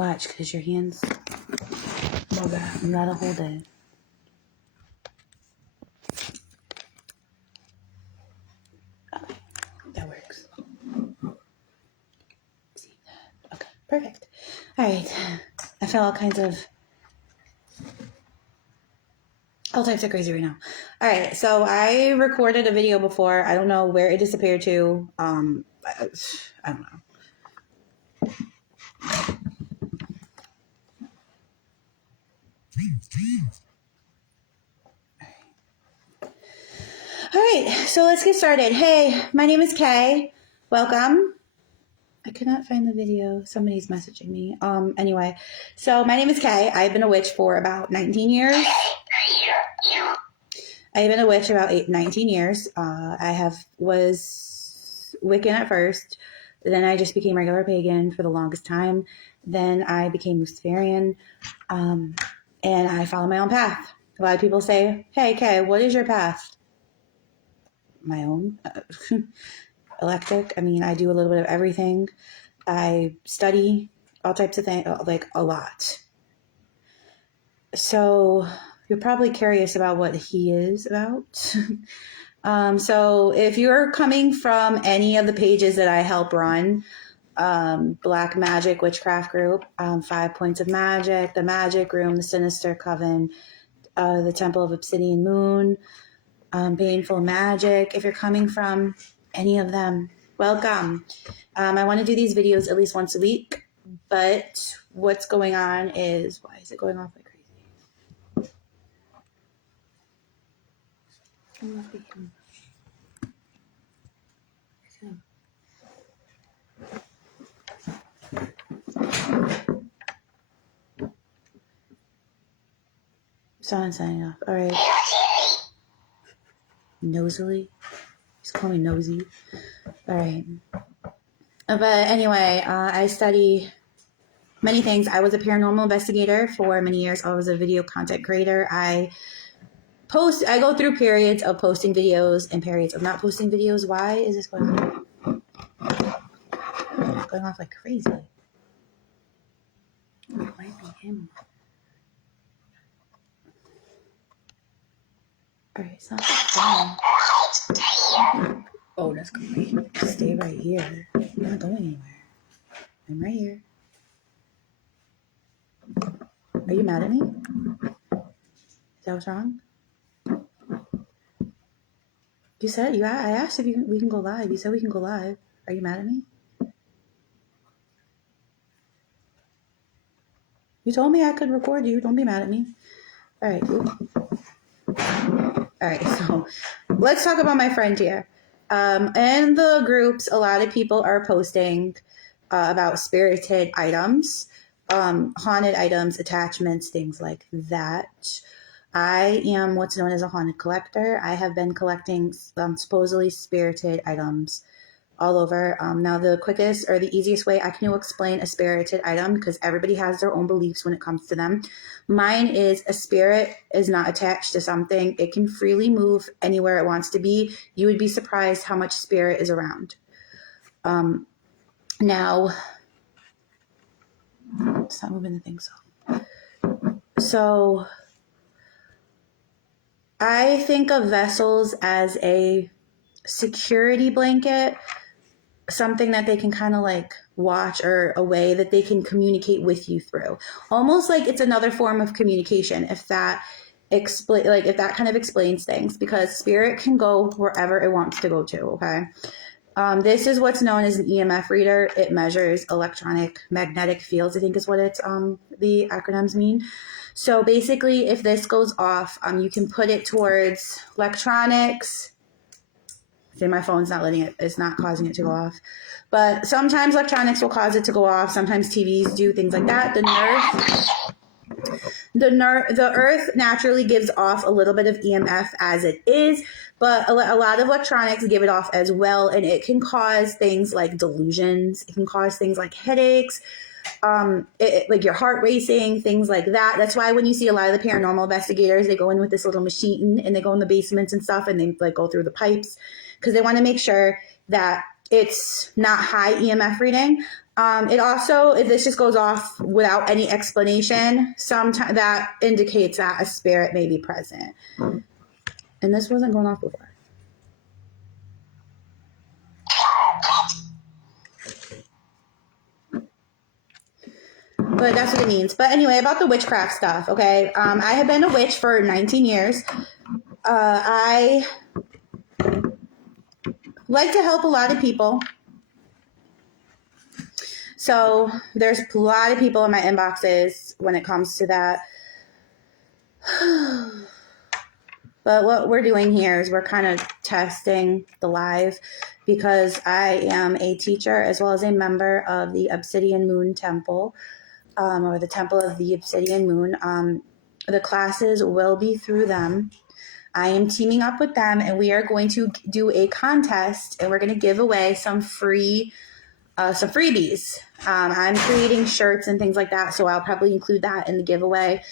Watch, because your hands... Oh, God. You gotta hold it. Okay. That works. See that? Okay. Perfect. All right. I feel all types of crazy right now. All right. So I recorded a video before. I don't know where it disappeared to. I don't know. All right, so let's get started. Hey, my name is Kay. Welcome. I could not find the video. Somebody's messaging me. Anyway, so my name is Kay. I've been a witch for about 19 years. I've been a witch about 19 years. I was Wiccan at first. Then I just became regular pagan for the longest time. Then I became Luciferian. And I follow my own path. A lot of people say, hey, Kay, what is your path? My own. Eclectic. I mean, I do a little bit of everything. I study all types of things, like a lot. So you're probably curious about what he is about. So if you're coming from any of the pages that I help run, Black Magic Witchcraft group, 5 Points of Magic, the Magic Room, the Sinister Coven, the Temple of Obsidian Moon, Baneful Magic. If you're coming from any of them, welcome. I want to do these videos at least once a week, but what's going on is, why is it going off like crazy? It must be him. Someone's signing off. All right. Nosily. He's calling me nosy. All right. But anyway, I study many things. I was a paranormal investigator for many years. I was a video content creator. I go through periods of posting videos and periods of not posting videos. Why is this going on? It's going off like crazy. It might be him. All right, it's not fun. Oh, that's great. Stay right here. I'm not going anywhere. I'm right here. Are you mad at me? Is that what's wrong? You said, I asked if we can go live. You said we can go live. Are you mad at me? You told me I could record you. Don't be mad at me. All right. All right. So let's talk about my friend here. In the groups, a lot of people are posting about spirited items, haunted items, attachments, things like that. I am what's known as a haunted collector. I have been collecting supposedly spirited items all over. Now, the quickest or the easiest way I can explain a spirited item, because everybody has their own beliefs when it comes to them. Mine is a spirit is not attached to something. It can freely move anywhere it wants to be. You would be surprised how much spirit is around. Now, it's not moving the thing so I think of vessels as a security blanket, something that they can kind of like watch, or a way that they can communicate with you through. Almost like it's another form of communication, if that kind of explains things, because spirit can go wherever it wants to go to, okay? This is what's known as an EMF reader. It measures electronic magnetic fields, I think is what it's the acronyms mean. So basically, if this goes off, you can put it towards electronics. See, my phone's not letting it, it's not causing it to go off. But sometimes electronics will cause it to go off. Sometimes TVs do, things like that. The earth naturally gives off a little bit of EMF as it is, but a lot of electronics give it off as well, and it can cause things like delusions. It can cause things like headaches, like your heart racing, things like that. That's why when you see a lot of the paranormal investigators, they go in with this little machine and they go in the basements and stuff, and they like go through the pipes, because they want to make sure that it's not high EMF reading. It also, if this just goes off without any explanation, sometimes that indicates that a spirit may be present. And this wasn't going off before. But that's what it means. But anyway, about the witchcraft stuff, okay? I have been a witch for 19 years. I like to help a lot of people. So there's a lot of people in my inboxes when it comes to that. But what we're doing here is we're kind of testing the live, because I am a teacher as well as a member of the Obsidian Moon Temple, or the Temple of the Obsidian Moon. The classes will be through them. I am teaming up with them, and we are going to do a contest, and we're going to give away some freebies. I'm creating shirts and things like that, so I'll probably include that in the giveaway.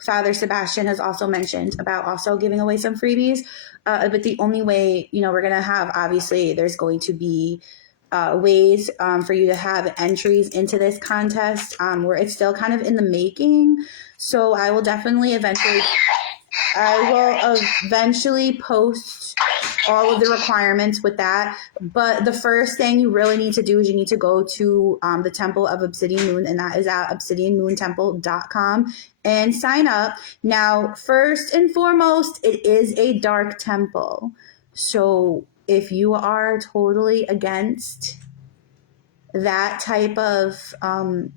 Father Sebastian has also mentioned about also giving away some freebies, but the only way, we're going to have, obviously, there's going to be ways for you to have entries into this contest, where it's still kind of in the making. So I will eventually post all of the requirements with that. But the first thing you really need to do is you need to go to the Temple of Obsidian Moon, and that is at obsidianmoontemple.com, and sign up. Now, first and foremost, it is a dark temple. So if you are totally against that type of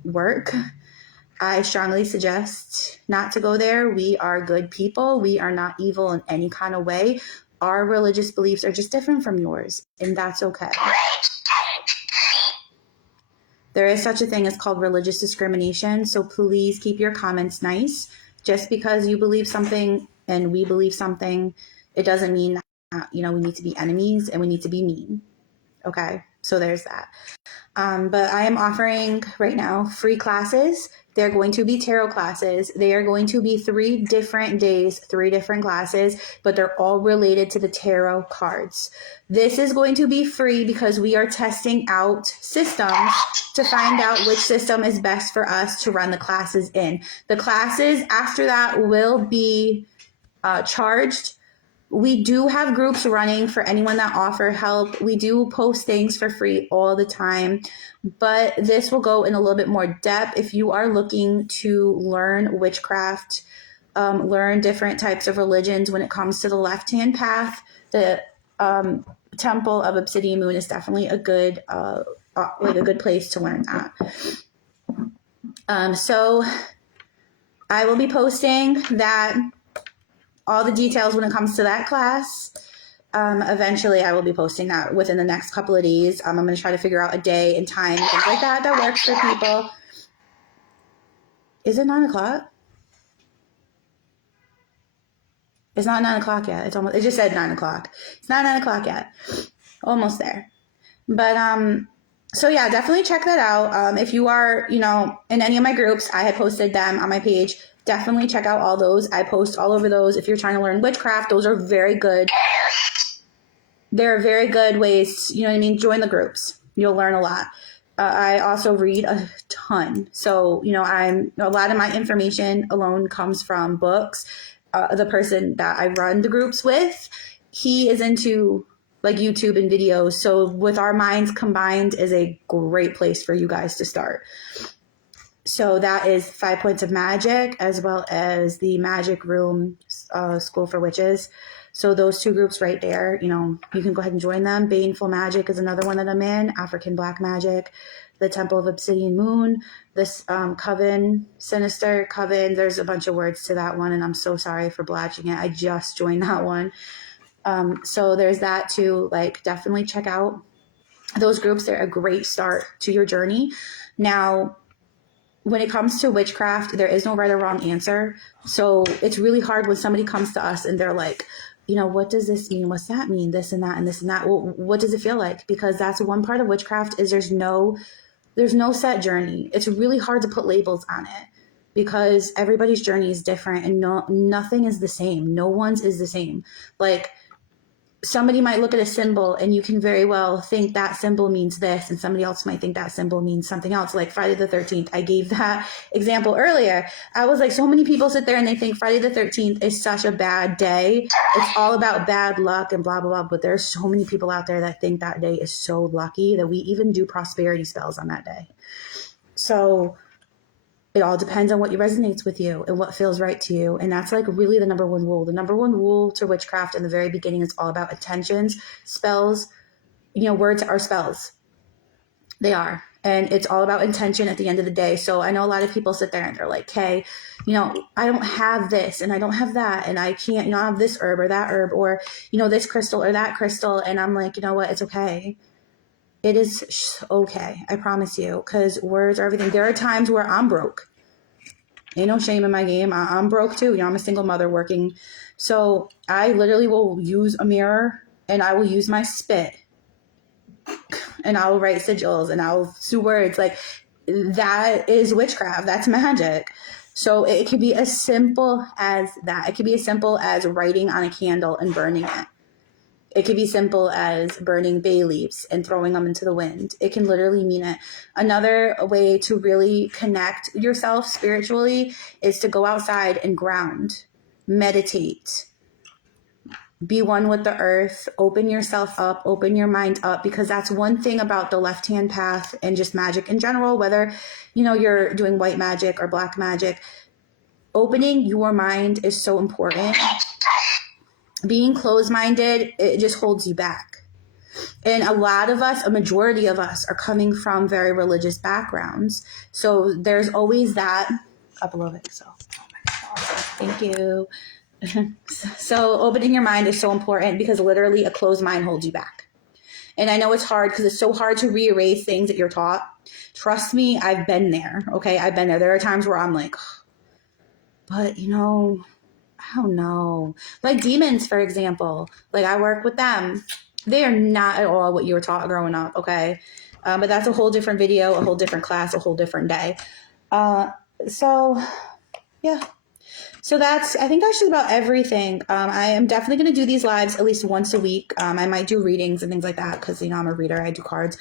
work, I strongly suggest not to go there. We are good people. We are not evil in any kind of way. Our religious beliefs are just different from yours, and that's okay. There is such a thing as called religious discrimination, so please keep your comments nice. Just because you believe something and we believe something, it doesn't mean that, we need to be enemies and we need to be mean. Okay, so there's that. But I am offering right now free classes. They're going to be tarot classes. They are going to be 3 different days, 3 different classes, but they're all related to the tarot cards. This is going to be free because we are testing out systems to find out which system is best for us to run the classes in. The classes after that will be charged. We do have groups running for anyone that offer help. We do post things for free all the time, but this will go in a little bit more depth. If you are looking to learn witchcraft, learn different types of religions when it comes to the left-hand path, the Temple of Obsidian Moon is definitely a good place to learn that. So I will be posting that. All the details when it comes to that class. Eventually, I will be posting that within the next couple of days. I'm going to try to figure out a day and time, things like that works for people. Is it 9 o'clock? It's not 9 o'clock yet. It just said 9 o'clock. It's not 9 o'clock yet. Almost there. But, so yeah, definitely check that out. If you are, in any of my groups, I had posted them on my page. Definitely check out all those. I post all over those. If you're trying to learn witchcraft, those are very good. They're very good ways, join the groups. You'll learn a lot. I also read a ton. So, a lot of my information alone comes from books. The person that I run the groups with, he is into like YouTube and videos. So with our minds combined is a great place for you guys to start. So that is 5 Points of Magic, as well as the Magic Room School for Witches. So those 2 groups right there, you can go ahead and join them. Baneful Magic is another one that I'm in. African Black Magic, the Temple of Obsidian Moon, this Coven, Sinister, Coven. There's a bunch of words to that one, and I'm so sorry for blatching it. I just joined that one. So there's that too. Like, definitely check out those groups. They're a great start to your journey. Now, when it comes to witchcraft, there is no right or wrong answer. So it's really hard when somebody comes to us and they're like, what does this mean? What's that mean? This and that and this and that. Well, what does it feel like? Because that's one part of witchcraft is there's no set journey. It's really hard to put labels on it because everybody's journey is different and nothing is the same. No one's is the same. Like, somebody might look at a symbol and you can very well think that symbol means this, and somebody else might think that symbol means something else. Like Friday the 13th, I gave that example earlier. I was like, so many people sit there and they think Friday the 13th is such a bad day. It's all about bad luck and blah, blah, blah. But there's so many people out there that think that day is so lucky that we even do prosperity spells on that day. So it all depends on what resonates with you and what feels right to you. And that's like really the number one rule. The number one rule to witchcraft in the very beginning is all about intentions. Spells, words are spells. They are. And it's all about intention at the end of the day. So I know a lot of people sit there and they're like, hey, I don't have this and I don't have that. And I can't, I have this herb or that herb or, this crystal or that crystal. And I'm like, you know what? It's okay. It is okay. I promise you, because words are everything. There are times where I'm broke. Ain't no shame in my game. I'm broke too. I'm a single mother working. So I literally will use a mirror and I will use my spit and I will write sigils and I will sue words. Like that is witchcraft. That's magic. So it could be as simple as that. It could be as simple as writing on a candle and burning it. It could be simple as burning bay leaves and throwing them into the wind. It can literally mean it. Another way to really connect yourself spiritually is to go outside and ground, meditate, be one with the earth, open yourself up, open your mind up, because that's one thing about the left-hand path and just magic in general, whether, you're doing white magic or black magic. Opening your mind is so important. Being closed-minded, it just holds you back. And a lot of us, a majority of us, are coming from very religious backgrounds. So there's always that. Up a little bit. So, oh my God, thank you. So opening your mind is so important because literally a closed mind holds you back. And I know it's hard because it's so hard to re-erase things that you're taught. Trust me, I've been there. Okay, I've been there. There are times where I'm like, but I don't know. Like demons, for example. Like I work with them. They are not at all what you were taught growing up, okay? But that's a whole different video, a whole different class, a whole different day. So, yeah. So I think that's just about everything. I am definitely going to do these lives at least once a week. I might do readings and things like that because, I'm a reader. I do cards.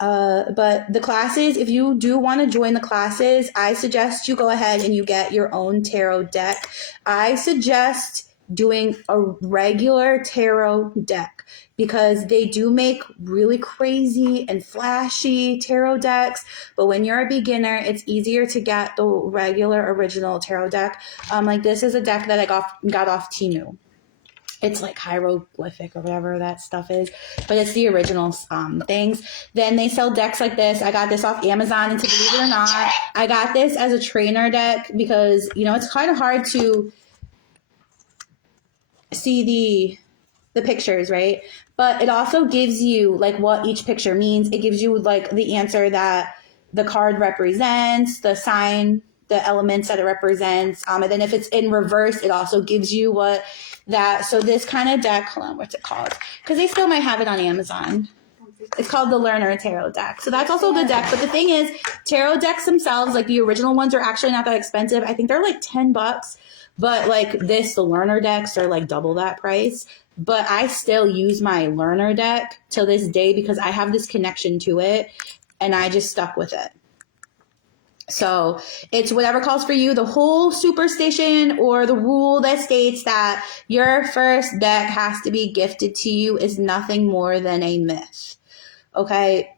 But the classes, if you do want to join the classes, I suggest you go ahead and you get your own tarot deck. I suggest doing a regular tarot deck because they do make really crazy and flashy tarot decks. But when you're a beginner, it's easier to get the regular original tarot deck. Like this is a deck that I got off Temu. It's like hieroglyphic or whatever that stuff is, but it's the original things. Then they sell decks like this. I got this off Amazon, and to believe it or not, I got this as a trainer deck because, it's kind of hard to see the pictures, right? But it also gives you like what each picture means. It gives you like the answer that the card represents, the sign, the elements that it represents. And then if it's in reverse, it also gives you so this kind of deck, hold on, what's it called? Because they still might have it on Amazon. It's called the Learner Tarot deck. So that's also a good deck. But the thing is, tarot decks themselves, like the original ones, are actually not that expensive. I think they're like $10. But like the Learner decks are like double that price. But I still use my Learner deck till this day because I have this connection to it. And I just stuck with it. So it's whatever calls for you. The whole superstition or the rule that states that your first deck has to be gifted to you is nothing more than a myth. Okay?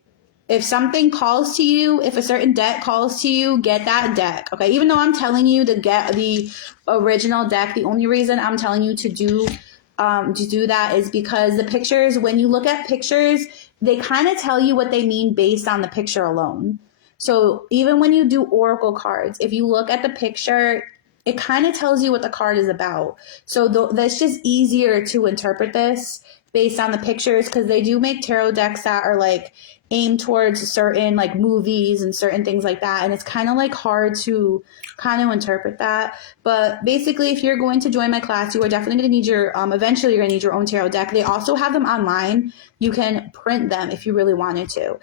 If something calls to you, if a certain deck calls to you, get that deck. Okay? Even though I'm telling you to get the original deck, the only reason I'm telling you to do that is because the pictures, when you look at pictures, they kind of tell you what they mean based on the picture alone. So even when you do oracle cards, if you look at the picture, it kind of tells you what the card is about. So that's just easier to interpret this based on the pictures because they do make tarot decks that are like aimed towards certain like movies and certain things like that. And it's kind of like hard to kind of interpret that. But basically, if you're going to join my class, you are definitely going to need eventually you're going to need your own tarot deck. They also have them online. You can print them if you really wanted to.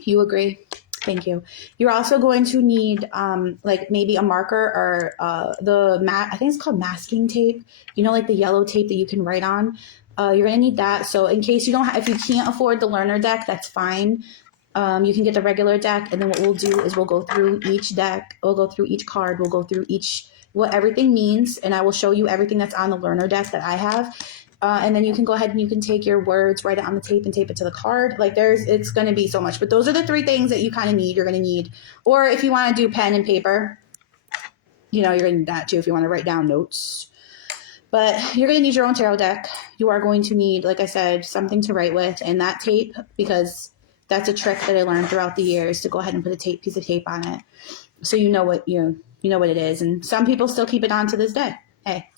You agree? Thank you. You're also going to need like maybe a marker or I think it's called masking tape. You know, like the yellow tape that you can write on. You're going to need that. So in case you don't, if you can't afford the learner deck, that's fine. You can get the regular deck, and then what we'll do is we'll go through each deck. We'll go through each card. We'll go through what everything means, and I will show you everything that's on the learner deck that I have. And then you can go ahead and you can take your words, write it on the tape, and tape it to the card. Like it's going to be so much. But those are the 3 things that you kind of need. You're going to need, or if you want to do pen and paper, you're going to need that too if you want to write down notes. But you're going to need your own tarot deck. You are going to need, like I said, something to write with, and that tape, because that's a trick that I learned throughout the years, to go ahead and put a piece of tape on it, so you know what it is. And some people still keep it on to this day. Hey,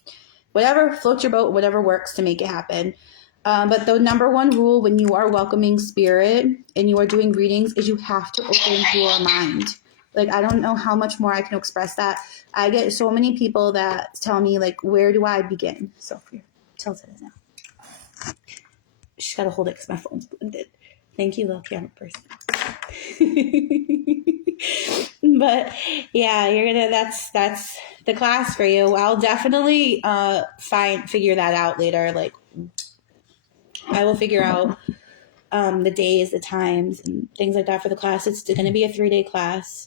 whatever floats your boat, whatever works to make it happen. But the number 1 rule when you are welcoming spirit and you are doing readings is you have to open your mind. Like, I don't know how much more I can express that. I get so many people that tell me, like, where do I begin? So here, tilt it now. She's got to hold it because my phone's plugged in. Thank you, little camera person. But yeah, that's the class for you. I'll definitely figure that out later. Like, I will figure out the days, the times, and things like that for the class. It's going to be a 3-day class.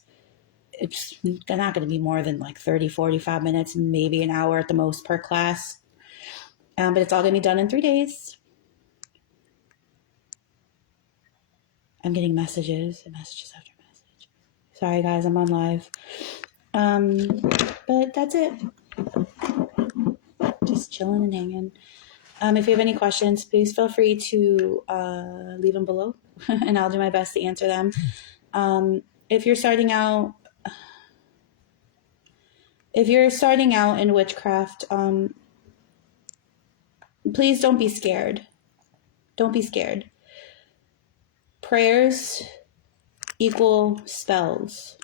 It's not going to be more than like 30, 45 minutes, maybe an hour at the most per class. But it's all going to be done in 3 days. I'm getting messages after message. Sorry, guys, I'm on live. But that's it. Just chilling and hanging. If you have any questions, please feel free to leave them below, and I'll do my best to answer them. If you're starting out in witchcraft, please don't be scared. Don't be scared. Prayers equal spells.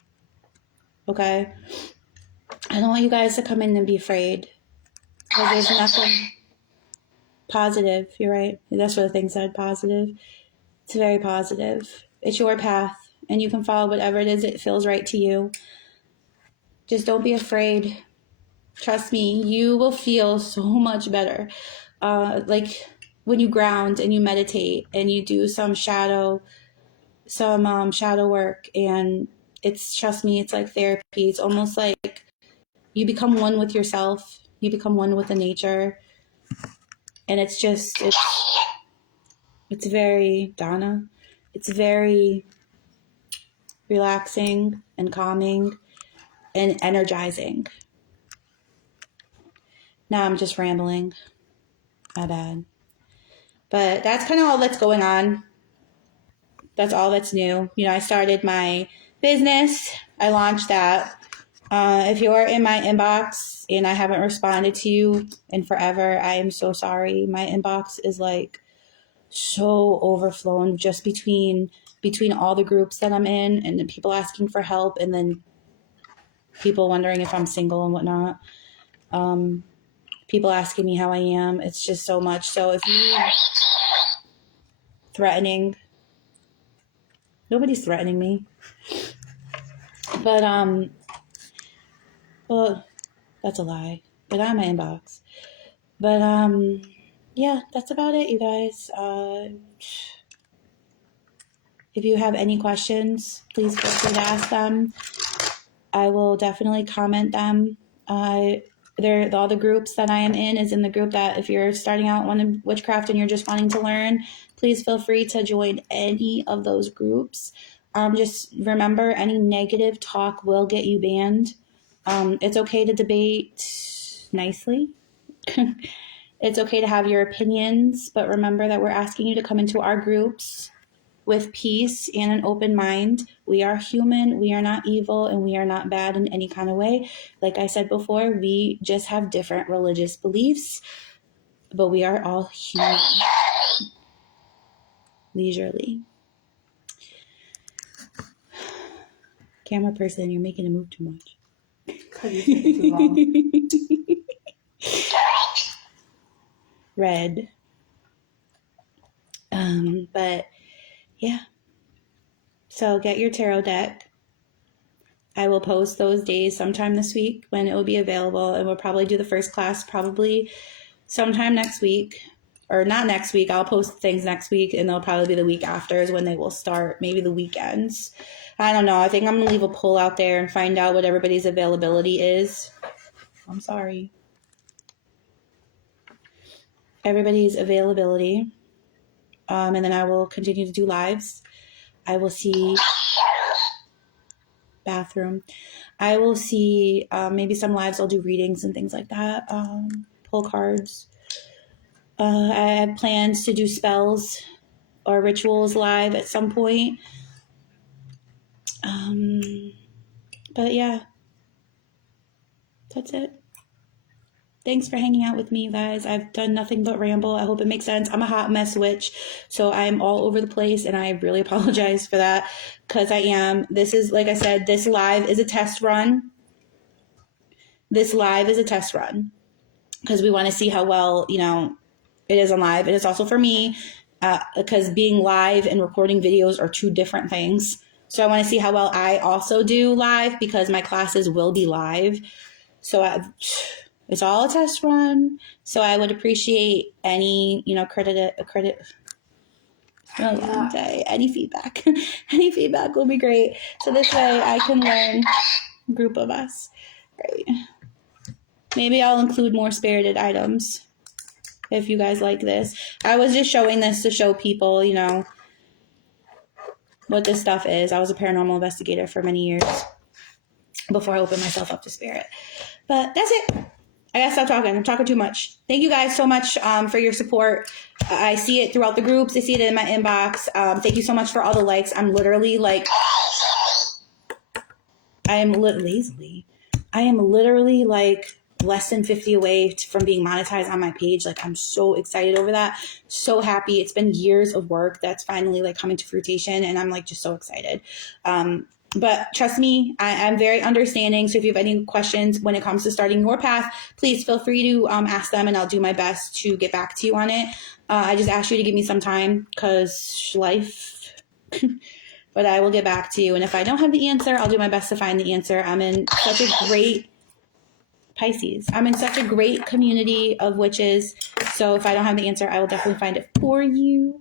Okay? I don't want you guys to come in and be afraid, because there's nothing positive. You're right. That's what the thing said, positive. It's very positive. It's your path, and you can follow whatever it is that feels right to you. Just don't be afraid. Trust me, you will feel so much better. Like when you ground and you meditate and you do some shadow work, and trust me, it's like therapy. It's almost like you become one with yourself. You become one with the nature. And it's very, Donna, it's very relaxing and calming and energizing. Now I'm just rambling. My bad. But that's kind of all that's going on. That's all that's new. I started my business. I launched that. If you're in my inbox and I haven't responded to you in forever, I am so sorry. My inbox is like so overflown, just between all the groups that I'm in, and the people asking for help, and then people wondering if I'm single and whatnot. People asking me how I am. It's just so much. So if you threatening, nobody's threatening me. But well, that's a lie. Get out of my inbox. But yeah, that's about it, you guys. If you have any questions, please feel free to ask them. I will definitely comment them. All the groups that I am in is in the group that if you're starting out on witchcraft and you're just wanting to learn, please feel free to join any of those groups. Just remember, any negative talk will get you banned. It's okay to debate nicely. It's okay to have your opinions, but remember that we're asking you to come into our groups with peace and an open mind. We are human, we are not evil, and we are not bad in any kind of way. Like I said before, we just have different religious beliefs, but we are all human. Leisurely. Camera person, you're making it move too much. Because you're taking too long. Red. But yeah. So get your tarot deck. I will post those days sometime this week when it will be available, and we'll probably do the first class probably sometime next week. Or not next week. I'll post things next week, and they'll probably be the week after is when they will start. Maybe the weekends. I don't know. I think I'm going to leave a poll out there and find out what everybody's availability is. I'm sorry. Everybody's availability. And then I will continue to do lives. I will see bathroom. I will see maybe some lives I'll do readings and things like that. Pull cards. I have plans to do spells or rituals live at some point. But yeah, that's it. Thanks for hanging out with me, you guys. I've done nothing but ramble. I hope it makes sense. I'm a hot mess witch, so I'm all over the place, and I really apologize for that because I am. This is, like I said, this live is a test run. This live is a test run because we want to see how well, it is on live. It is also for me because being live and recording videos are two different things. So I want to see how well I also do live because my classes will be live. So it's all a test run. So I would appreciate any, credit. Any feedback. Any feedback will be great. So this way I can learn a group of us. Right. Maybe I'll include more spirited items if you guys like this. I was just showing this to show people, what this stuff is. I was a paranormal investigator for many years before I opened myself up to spirit. But that's it. I gotta stop talking. I'm talking too much. Thank you guys so much for your support. I see it throughout the groups. I see it in my inbox. Thank you so much for all the likes. I'm literally like, I am literally like less than 50 away from being monetized on my page. Like, I'm so excited over that. So happy. It's been years of work that's finally like coming to fruition, and I'm like just so excited. But trust me, I'm very understanding. So if you have any questions when it comes to starting your path, please feel free to ask them, and I'll do my best to get back to you on it. I just asked you to give me some time because life, but I will get back to you. And if I don't have the answer, I'll do my best to find the answer. I'm in such a great Pisces. I'm in such a great community of witches. So if I don't have the answer, I will definitely find it for you.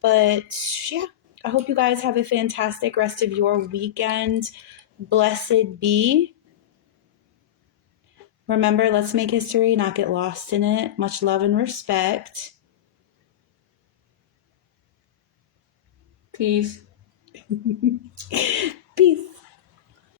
But yeah. I hope you guys have a fantastic rest of your weekend. Blessed be. Remember, let's make history, not get lost in it. Much love and respect. Peace. Peace.